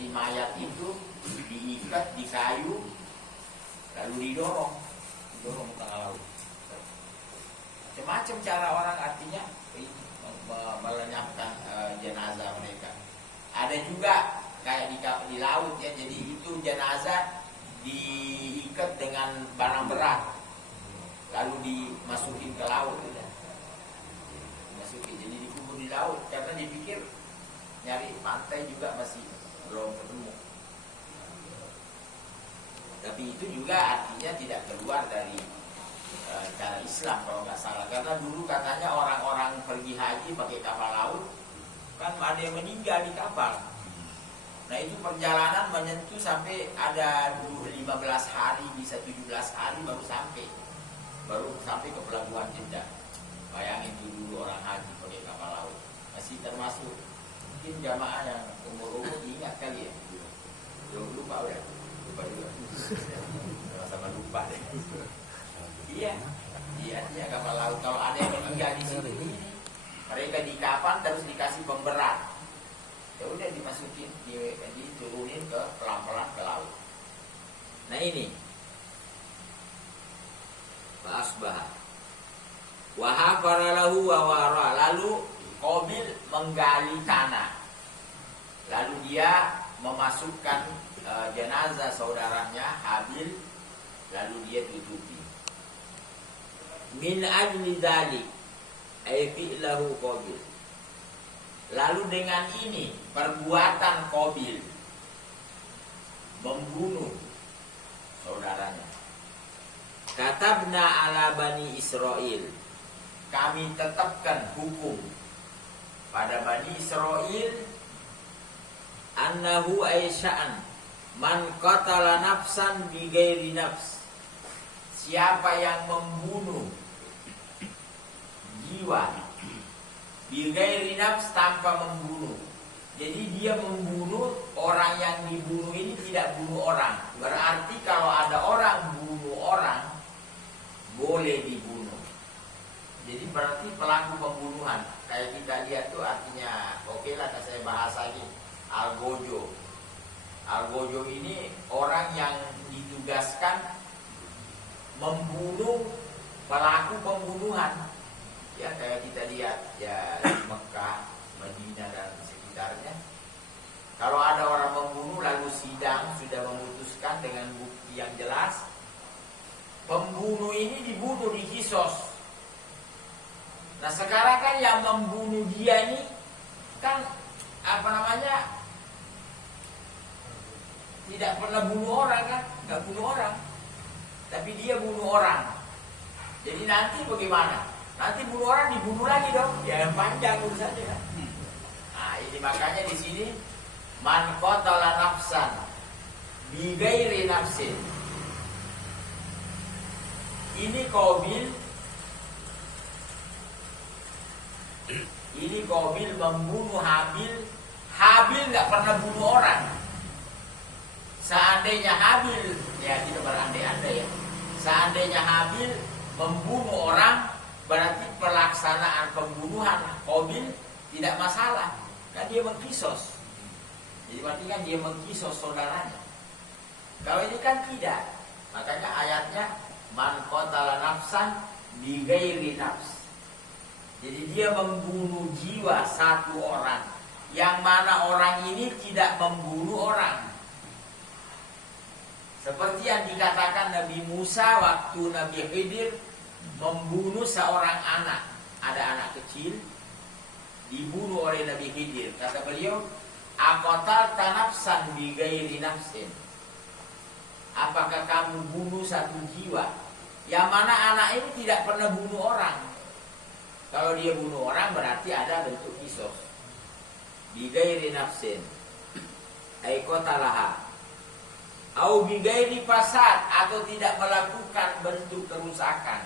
Jadi mayat itu diikat di kayu lalu didorong ke tengah laut. Macam-macam cara orang artinya melenyapkan jenazah mereka. Ada juga kayak di laut ya, jadi itu jenazah diikat dengan barang berat lalu dimasukin ke laut ya. Dimasukin, jadi dikubur di laut karena dipikir nyari pantai juga masih belum ketemu. Tapi itu juga artinya tidak keluar dari cara Islam kalau nggak salah, karena dulu katanya orang-orang pergi haji pakai kapal laut kan ada yang meninggal di kapal. Nah itu perjalanan menyentuh sampai ada dulu 15 hari, bisa 17 hari baru sampai ke pelabuhan Jeddah. Bayangin itu dulu orang haji pakai kapal laut, masih termasuk mungkin jamaah yang umur ingat kali ya, lupa juga sama lupa deh. Iya kapal laut. Kalau ada yang meninggal di sini, mereka di kapal terus dikasih pemberat. Ya udah dimasukin, diturunin ke pelan-pelan ke laut. Nah ini Fa'asbaha wa hafara lahu wa wara. Lalu Qabil menggali tanah, lalu dia memasukkan jenazah saudaranya Habil, lalu dia tutupi. Min ajli dzalik ay fi'lahu Qabil. Lalu dengan ini perbuatan Qabil membunuh saudaranya. Katabna ala Bani Israil, kami tetapkan hukum pada Bani Israil, annahu aisya'an man qatala nafsan bi ghairi nafs. Siapa yang membunuh jiwa bi ghairi nafs, tanpa membunuh. Jadi dia membunuh, orang yang dibunuh ini tidak bunuh orang. Berarti kalau ada orang bunuh orang, boleh dibunuh. Jadi berarti pelaku pembunuhan. Kayak kita lihat tuh artinya, oke lah saya bahasa ini, algojo. Algojo ini orang yang ditugaskan membunuh pelaku pembunuhan. Ya kayak kita lihat ya di Mekah, Madinah dan sekitarnya. Kalau ada orang membunuh lalu sidang sudah memutuskan dengan bukti yang jelas, pembunuh ini dibunuh, dikisos. Nah sekarang kan yang membunuh dia ini kan tidak pernah bunuh orang kan, nggak bunuh orang, tapi dia bunuh orang. Jadi nanti bagaimana? Nanti bunuh orang dibunuh lagi dong, ya yang panjang urusannya kan. Nah ini makanya di sini man qatala nafsan bi ghairi nafsin. Ini Qabil membunuh Habil. Habil nggak pernah bunuh orang. Seandainya Habil, ya kita berandai-andai ya, seandainya Habil membunuh orang, berarti pelaksanaan pembunuhan Qabil tidak masalah, kan dia mengkisos. Jadi berarti kan dia mengkisos saudaranya. Kalau ini kan tidak, makanya ayatnya man qatala nafsan bi ghairi nafs. Jadi dia membunuh jiwa satu orang, yang mana orang ini tidak membunuh orang. Seperti yang dikatakan Nabi Musa waktu Nabi Khidir membunuh seorang anak. Ada anak kecil dibunuh oleh Nabi Khidir. Kata beliau, aqatalta nafsan bi ghairi nafsin. Apakah kamu bunuh satu jiwa? Yang mana anak ini tidak pernah bunuh orang. Kalau dia bunuh orang berarti ada bentuk kisos. Bi ghairi nafsin ay qatalaha au bi ghairi fasad, atau tidak melakukan bentuk kerusakan.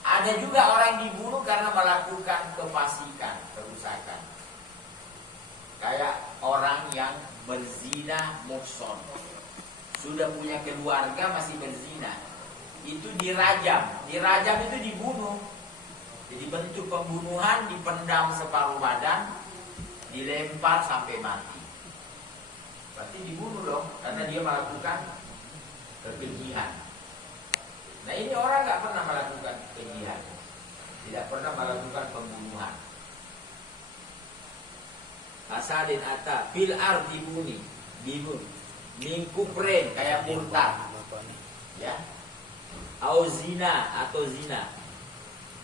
Ada juga orang dibunuh karena melakukan kefasikan, kerusakan. Kayak orang yang berzina muhson, sudah punya keluarga masih berzina, itu dirajam. Dirajam itu dibunuh. Jadi bentuk pembunuhan, dipendam separuh badan, dilempar sampai mati. Pasti dibunuh dong, karena dia melakukan kekejian. Nah ini orang nggak pernah melakukan kekejian, tidak pernah melakukan pembunuhan. Hasadin ata fil ardi buni dibunuh mingkupren kayak murtad, ya, au zina atau zina,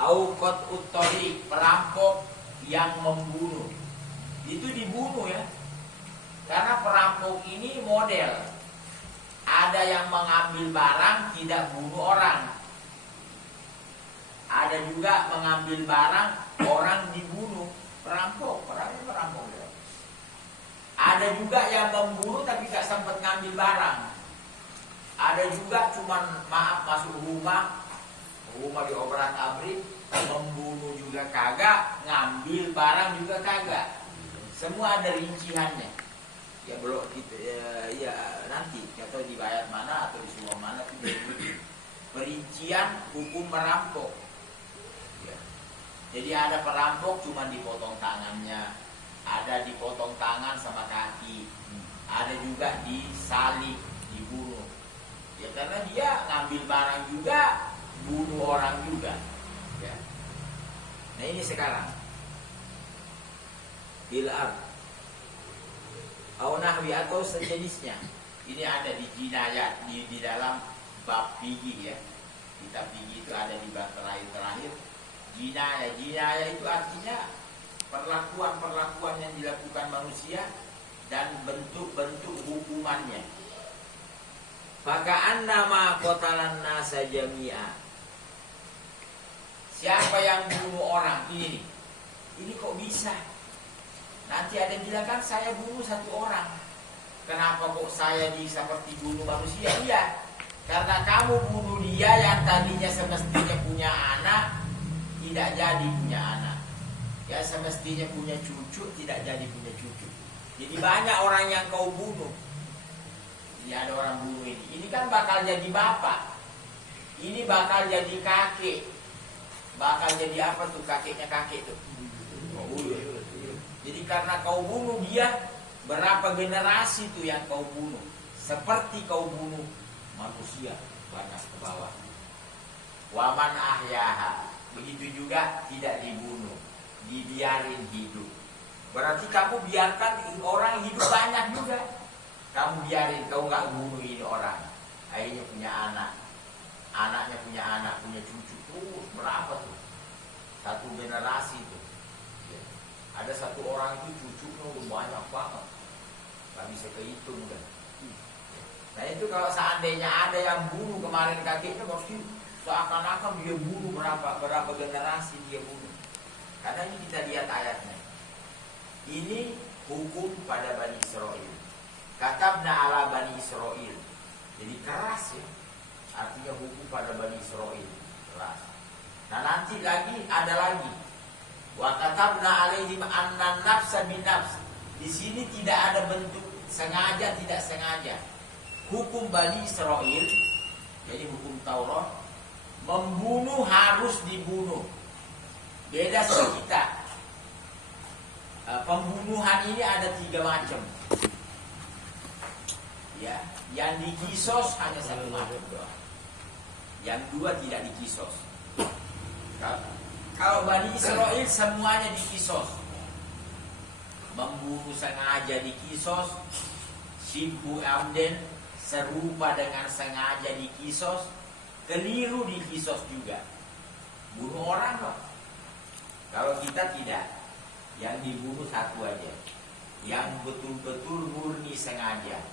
au kot utori perampok yang membunuh, itu dibunuh ya. Karena perampok ini model, ada yang mengambil barang tidak bunuh orang, ada juga mengambil barang orang dibunuh, perampok, orangnya perampok ya. Ada juga yang membunuh tapi gak sempat ngambil barang. Ada juga cuman maaf masuk rumah diobrak-abrik, membunuh juga kagak, ngambil barang juga kagak. Semua ada rinciannya. Ya belum gitu ya nanti atau dibayar mana atau disuruh mana itu perincian hukum merampok. Ya. Jadi ada perampok cuma dipotong tangannya, ada dipotong tangan sama kaki, ada juga disalib, dibunuh. Ya karena dia ngambil barang juga, bunuh orang juga. Ya. Nah ini sekarang bil'ab au nahwi atau sejenisnya. Ini ada di jinayat di dalam bab fikih ya. Kitab fikih itu ada di bab terakhir. Jinayat itu artinya perlakuan yang dilakukan manusia dan bentuk-bentuk hukumannya. Maka annama qatalan nasa jami'a. Siapa yang bunuh orang ini? Ini kok bisa? Nanti ada yang bilang kan saya bunuh satu orang. Kenapa kok saya seperti bunuh manusia? Iya, karena kamu bunuh dia yang tadinya semestinya punya anak, tidak jadi punya anak. Ya semestinya punya cucu, tidak jadi punya cucu. Jadi banyak orang yang kau bunuh. Ini ada orang bunuh ini. Ini kan bakal jadi bapak. Ini bakal jadi kakek. Bakal jadi apa tuh kakeknya kakek tuh? Jadi karena kau bunuh dia, berapa generasi tuh yang kau bunuh? Seperti kau bunuh manusia banyak ke bawah. Waman ahyaha. Begitu juga tidak dibunuh, dibiarin hidup. Berarti kamu biarkan orang hidup banyak juga. Kamu biarin, kau nggak bunuh ini orang. Akhirnya punya anak, anaknya punya anak, punya cucu. Berapa tuh? Satu generasi tuh. Ada satu orang itu cucunya banyak banget, nggak bisa kehitung kan. Nah itu kalau seandainya ada yang bunuh kemarin kakeknya, pasti seakan-akan dia bunuh berapa generasi dia bunuh. Karena ini kita lihat ayatnya. Ini hukum pada Bani Israel. Katabna ala Bani Israel. Jadi keras ya. Artinya hukum pada Bani Israel keras. Nah nanti lagi ada lagi. Wa katabna alaihim annan nafsa binafs. Di sini tidak ada bentuk sengaja tidak sengaja. Hukum Bani Israel, jadi hukum Taurat, membunuh harus dibunuh. Beda sama kita. Pembunuhan ini ada 3 macam. Ya, yang dikisos hanya 1 macam doang. Yang 2 tidak dikisos. Kalau Bani Israel semuanya dikisos. Membunuh sengaja dikisos, shibhu amden serupa dengan sengaja dikisos, keliru dikisos juga. Bunuh orang kok. Kalau kita tidak, yang dibunuh 1 aja, yang betul-betul murni sengaja.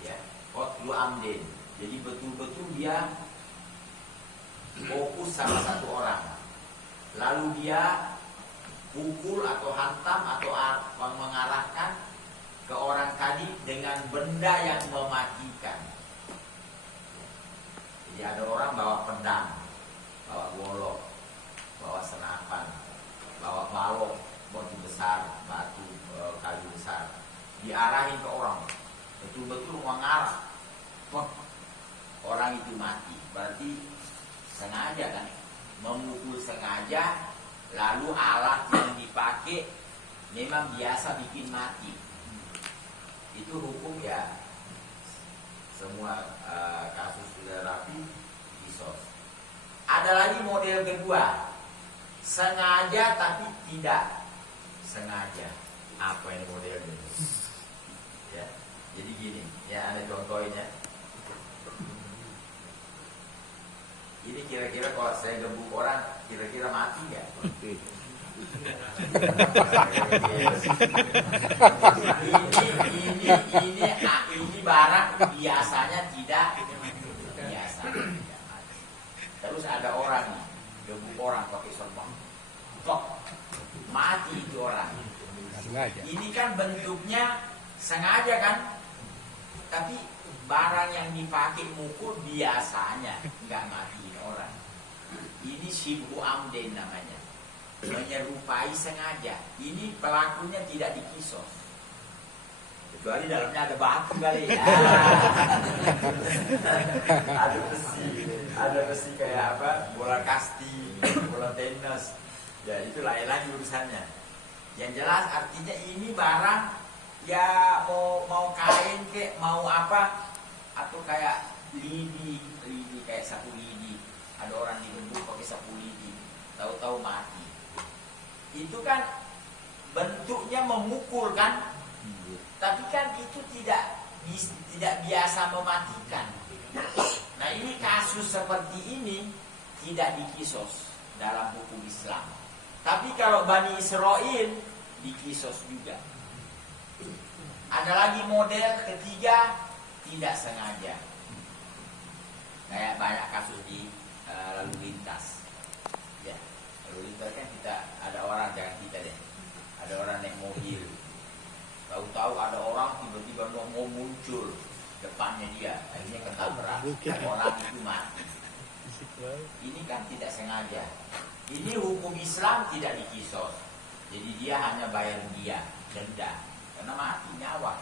Ya, qatlu amden. Jadi betul-betul dia fokus sama 1 orang. Lalu dia pukul atau hantam atau mengarahkan ke orang tadi dengan benda yang mematikan. Jadi ada orang bawa pedang, bawa golok, bawa senapan, bawa balok, batu besar, batu kayu besar, diarahin ke orang, betul-betul mengarah. Wah, orang itu mati, berarti sengaja kan? Memukul sengaja, lalu alat yang dipakai memang biasa bikin mati. Itu itu hukum ya semua kasus sudah rapi kisos. Ada lagi model kedua, sengaja tapi tidak sengaja. Apa ini modelnya? Ya, jadi gini, ya ada contohnya. Ini kira-kira kalau saya gebuk orang, kira-kira mati nggak? Ini barang biasanya tidak biasa. Terus ada orang nih, gebuk orang pakai serpong, tok, mati itu orang. Ini kan bentuknya sengaja kan, tapi barang yang dipakai mukul biasanya nggak matiin orang. Ini shibhu amden namanya, menyerupai sengaja. Ini pelakunya tidak dikisos, kecuali dalamnya ada batu kali ya. ada besi kayak apa, bola kasti, bola tenis. Ya itu lain lagi urusannya. Yang jelas artinya ini barang ya mau kain kek, mau apa, atau kayak lidi kayak sapu lidi. Ada orang digebuk pakai sapu lidi, tahu-tahu mati. Itu kan bentuknya memukul kan, tapi kan itu tidak biasa mematikan. Nah ini kasus seperti ini tidak dikisos dalam hukum Islam. Tapi kalau Bani Israel dikisos juga. Ada lagi model ketiga, tidak sengaja. Kayak banyak kasus di lalu lintas. Ya, lalu lintas kan kita ada orang, jangan kita deh. Ada orang naik mobil, tahu-tahu ada orang tiba-tiba mau muncul depannya dia, akhirnya ketabrak, orang itu mati. Ini kan tidak sengaja. Ini hukum Islam tidak dikisos. Jadi dia hanya bayar dia denda karena mati nyawa.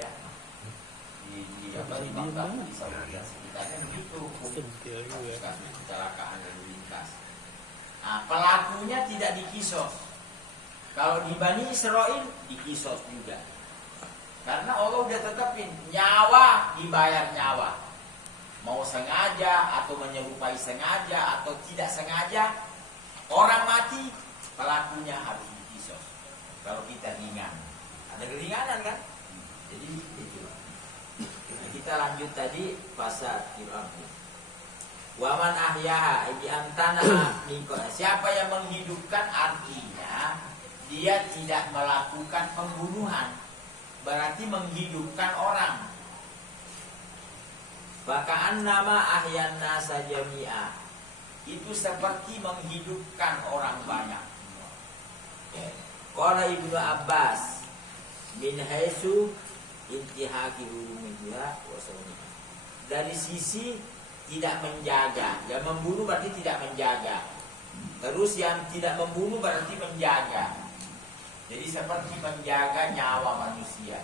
Ya. Di Bangka, di Saudi sekitarnya begitu hukum kasus kecelakaan lalu lintas. Nah, pelakunya tidak dikisos. Kalau di Bani Israel dikisos juga. Karena Allah udah tetapin nyawa dibayar nyawa. Mau sengaja atau menyerupai sengaja atau tidak sengaja, orang mati, pelakunya harus dikisos. Kalau kita ringan, ada keringanan kan? Jadi itu. Nah, kita lanjut tadi pasal Qur'an. Waman ahyaha di antana siapa yang menghidupkan, artinya dia tidak melakukan pembunuhan, berarti menghidupkan orang. Bahkan nama ahyan nasa jami'a, itu seperti menghidupkan orang banyak. Qala Ibnu Abbas min haitsu intihaki hurumiha wa sunniha. Dari sisi tidak menjaga, yang membunuh berarti tidak menjaga. Terus yang tidak membunuh berarti menjaga. Jadi seperti menjaga nyawa manusia.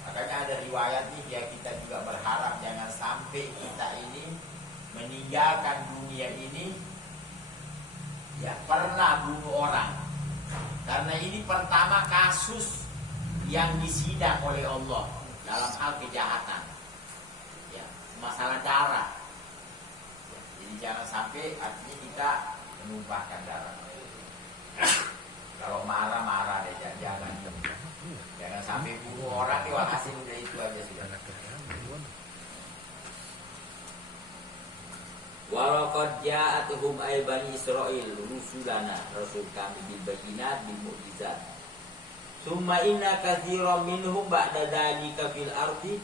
Makanya ada riwayat nih ya, kita juga berharap jangan sampai kita ini meninggalkan dunia ini ya pernah bunuh orang. Karena ini pertama kasus yang disidang oleh Allah dalam hal kejahatan. Ya, masalah darah. Ya, jadi jangan sampai artinya kita menumpahkan darah. Kalau marah deh, jangan sampai bunuh orang, hasil udah itu aja sudah. Walaqad ja'atuhum ay bani Israil rusulana, rasul kami bil bayyinat bil mu'jizat. Summa inna katsiran minhum ba'da dzalika fil ardi,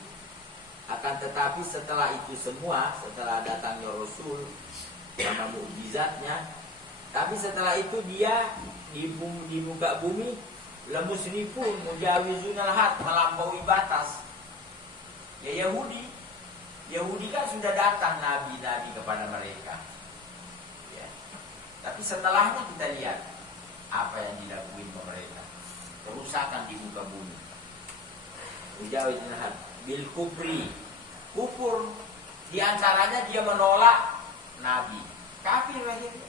akan tetapi setelah itu semua, setelah datangnya rasul sama mukjizatnya, tapi setelah itu dia di muka bumi lamusrifun mujawizunal had, melampaui batas. Ya Yahudi kan sudah datang nabi-nabi kepada mereka. Ya. Tapi setelahnya kita lihat apa yang dilakukan mereka. Kerusakan di muka bumi. Mujawizunal had bil kufri. Kufur di antaranya dia menolak nabi. Kafir akhirnya.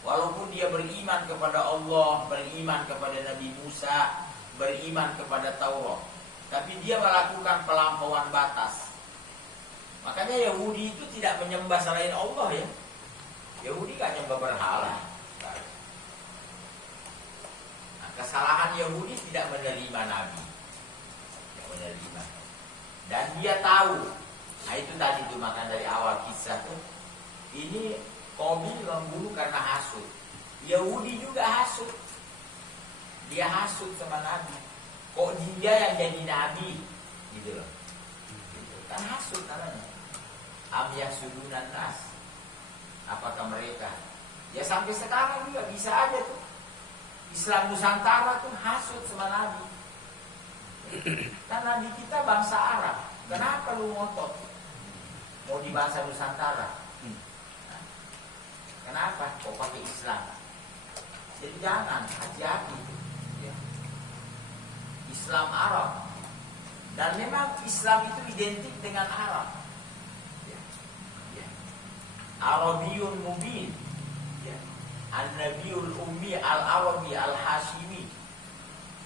Walaupun dia beriman kepada Allah, beriman kepada Nabi Musa, beriman kepada Taurat, tapi dia melakukan pelampauan batas. Makanya Yahudi itu tidak menyembah selain Allah ya. Yahudi gak nyembah berhala. Nah, kesalahan Yahudi tidak menerima Nabi, tidak menerima. Dan dia tahu. Nah itu tadi tuh, maka dari awal kisah tuh, ini Qabil membunuh karena hasut. Yahudi juga hasut. Dia hasut sama Nabi. Kok dia yang jadi Nabi? Gitu loh. Gitu. Kan hasut namanya. Am yahsudunan nas. Apakah mereka? Ya sampai sekarang juga bisa aja tuh. Islam Nusantara tuh hasut sama Nabi. Kan Nabi kita bangsa Arab. Kenapa lu ngotot mau di bahasa Nusantara? Kenapa? Kok pakai Islam? Jadi jangan, hati-hati ya. Islam Arab. Dan memang Islam itu identik dengan Arab ya. Ya. Arabiyun mubin ya. An-Nabiyul Ummi Al-Arabi Al-Hashimi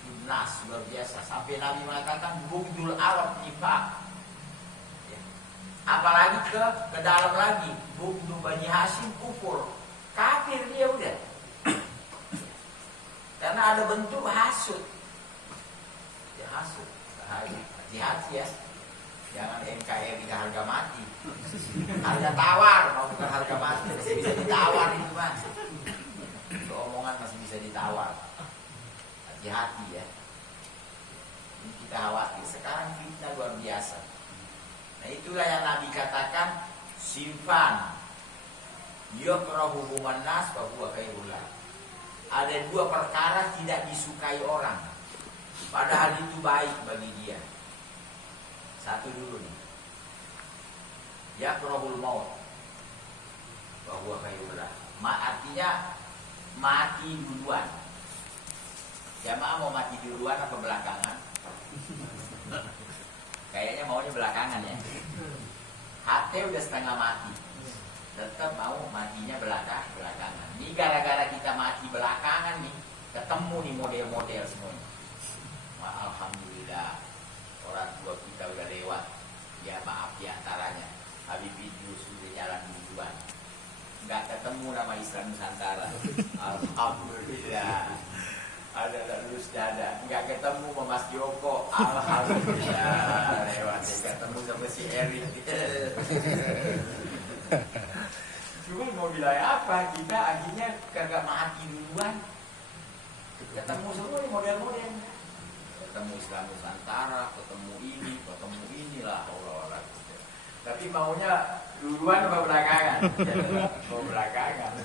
Ibnas, luar biasa. Sampai Nabi mengatakan Bugdul Arab nifaq. Apalagi ke dalam lagi, Bugdu Bani Hashim kufur, kafir dia udah. Karena ada bentuk hasut. Ya hasut, hati-hati ya. Jangan NKRI harga mati. Harga tawar, mau bukan harga mati, masih bisa ditawar itu mas. Omongan masih bisa ditawar. Hati-hati ya. Ini kita khawatir. Sekarang fitnah luar biasa. Nah itulah yang Nabi katakan simpan yakrahu human nas wa huwa khairullah. Ada dua perkara tidak disukai orang, padahal itu baik bagi dia. Satu dulu nih, yakrahul maut wa huwa khairullah. Artinya mati duluan. Jamaah mau mati duluan apa belakangan? Kayaknya maunya belakangan ya. Hati udah setengah mati, tetap mau matinya belakangan. Ini gara-gara kita mati belakangan nih, ketemu nih model-model semuanya. Alhamdulillah orang tua kita udah lewat. Ya maaf di antaranya Habib Idrus sudah jalan duluan. Nggak ketemu nama Islam Nusantara. Alhamdulillah. Ada lulus dada, nggak ketemu sama Mas Joko, alhamdulillah lewat, ketemu sama si Erik. Cuma mau bilang apa, kita akhirnya kagak mati duluan. Ketemu semua model-model, ketemu Islam Nusantara, ketemu inilah Allah. Tapi maunya duluan apa belakangan? Mau belakangan.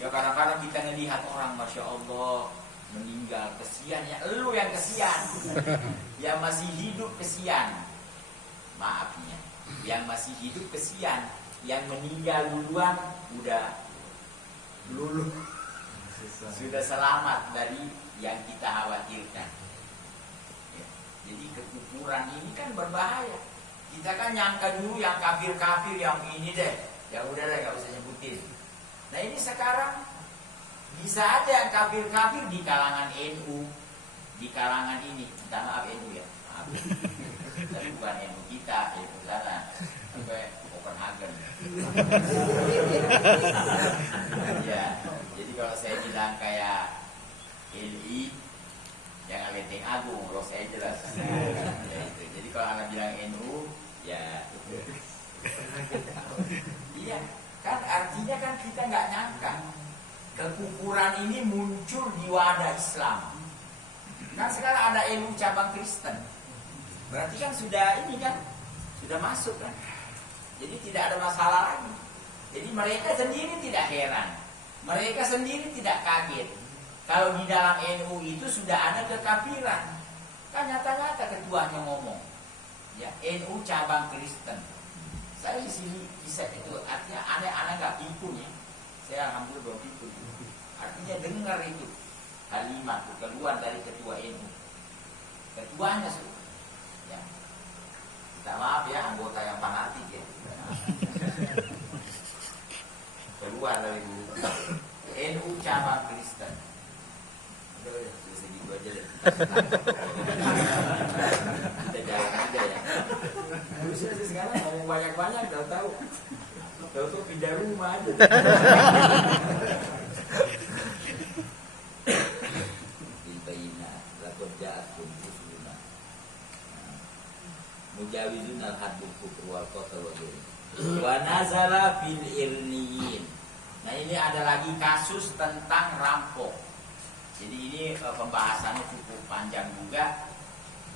Ya kadang-kadang kita ngelihat orang, masya Allah, meninggal, kesian ya, lu yang kesian. Yang masih hidup kesian, maafnya. Yang masih hidup kesian, yang meninggal duluan udah luluh, sudah selamat dari yang kita khawatirkan ya. Jadi kekufuran ini kan berbahaya. Kita kan nyangka dulu yang kafir-kafir, yang ini deh, ya udah deh, gak usah nyebutin. Nah ini sekarang bisa aja yang kafir-kafir di kalangan NU, di kalangan ini, minta maaf NU ya, maaf. Tapi bukan NU kita, NU sana, sampai Copenhagen. Ya, jadi kalau saya bilang kayak LI, jangan Lenteng Agung, Los Angeles. Ya, itu. Jadi kalau anak bilang NU, ya iya, kan artinya kan kita nggak nyangka kekufuran ini muncul di wadah Islam. Kan sekarang ada NU cabang Kristen, berarti kan sudah ini kan, sudah masuk kan. Jadi tidak ada masalah lagi. Jadi mereka sendiri tidak heran, mereka sendiri tidak kaget kalau di dalam NU itu sudah ada kekafiran. Kan nyata-nyata ketuanya ngomong, ya NU cabang Kristen. Saya di sini bisa itu, artinya anak-anak nggak pikun ya. Saya alhamdulillah belum pikun. Artinya dengar itu kalimat keluar dari ketua NU, ketuanya sudah. Ya, minta maaf ya anggota yang fanatik ya. Keluar dari NU cabang Kristen. Udah segitu aja deh. Kita jalan aja ya. Harusnya sih sekarang ngomong banyak-banyak, tahu-tahu pindah rumah aja. Ilbaina lakon ja'atkum rusuluna mujawizun al-haddul kufr wal qatl wa ghairi. Wa nazala fil irniyin. Nah, ini ada lagi kasus tentang rampok. Jadi ini pembahasannya cukup panjang juga,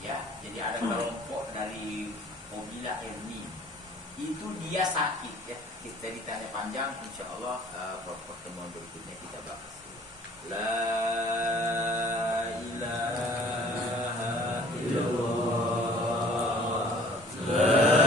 ya. Jadi ada kelompok dari Qabilah Irni. Itu dia sakit, ya. Kita ditanya panjang, insya Allah pertemuan berikutnya kita bahas. La ilaha illallah. La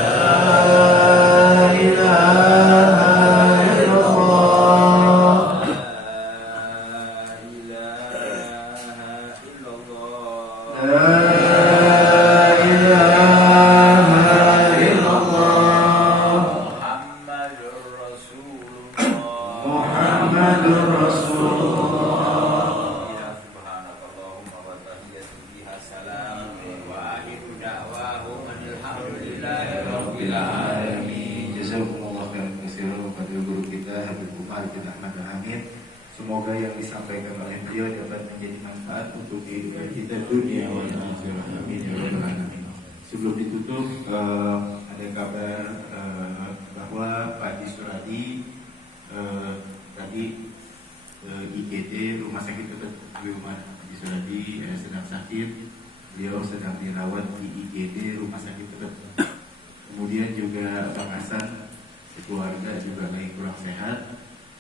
Semoga yang disampaikan oleh beliau dapat menjadi manfaat untuk kehidupan kita dunia wal akhirah. Amin ya rabbal alamin. Sebelum ditutup, ada kabar bahwa Pak Suradi tadi IGD Rumah Sakit Rumah Suradi sedang sakit. Beliau sedang dirawat di IGD Rumah Sakit Kemudian juga Bang Hasan keluarga juga lagi kurang sehat.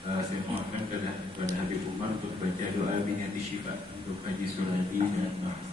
Saya mohonkan kepada Habib Umar untuk baca doa binati syifa untuk Haji Suradi dan Bang Hasan.